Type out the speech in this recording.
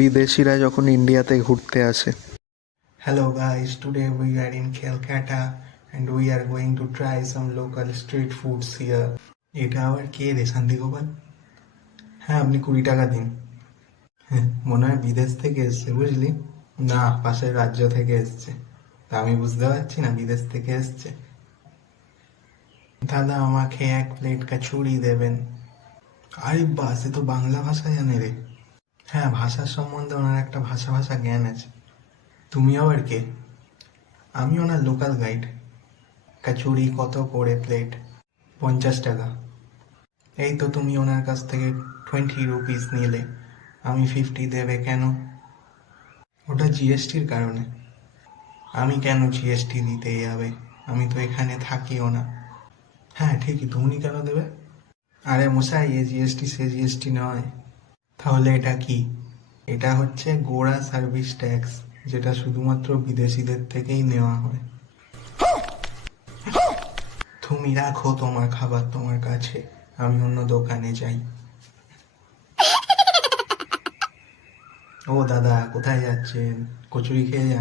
বিদেশিরা যখন ইন্ডিয়াতে ঘুরতে আসে। Hello guys, today we are in Calcutta and we are going to try some local street foods here. এটা আবার কে রে শান্তিগোপাল? হ্যাঁ, আপনি 20 টাকা দিন। হ্যাঁ, মনে হয় বিদেশ থেকে এসছে বুঝলি? না, পাশের রাজ্য থেকে এসছে। তা আমি বুঝতে পারছি না বিদেশ থেকে এসছে। দাদা আমাকে 1 প্লেট কচুরি দেবেন। আরে বাস, এ তো বাংলা ভাষা জানে রে। হ্যাঁ, ভাষার সম্বন্ধে ওনার একটা ভাষা ভাষা জ্ঞান আছে। তুমি আবার কে? আমি ওনার লোকাল গাইড। কচুরি কত করে প্লেট? 50 টাকা। এই তো তুমি ওনার কাছ থেকে 20 রুপিস নিলে, আমি 50 দেবে কেন? ওটা জিএসটির কারণে। আমি কেন জিএসটি দিতে যাবে? আমি তো এখানে থাকিও না। হ্যাঁ ঠিকই, তুমি কেন দেবে? আরে মশাই, এ জিএসটি সে জিএসটি নয়। তাহলে এটা কি? এটা হচ্ছে গোড়া সার্ভিস ট্যাক্স, যেটা শুধুমাত্র বিদেশিদের থেকেই নেওয়া হয়। তুমি রাখো তোমার খাবার তোমার কাছে, আমি অন্য দোকানে যাই। ও দাদা, কোথায় যাচ্ছেন? কচুরি খেয়ে যান।